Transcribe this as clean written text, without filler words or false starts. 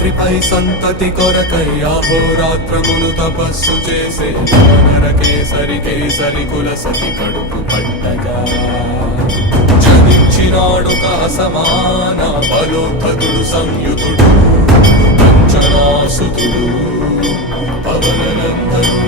ధరిత్రిపై సంతతి కొరకై అహోరాత్రములు తపస్సు చేసే నరకేసరి కేసరి కులసతి కడుపు పట్టగా జనించినాడొక అసమాన బలోద్ధతుడు సంయుతుడు పంచనాసుతుడు పవననందనుడు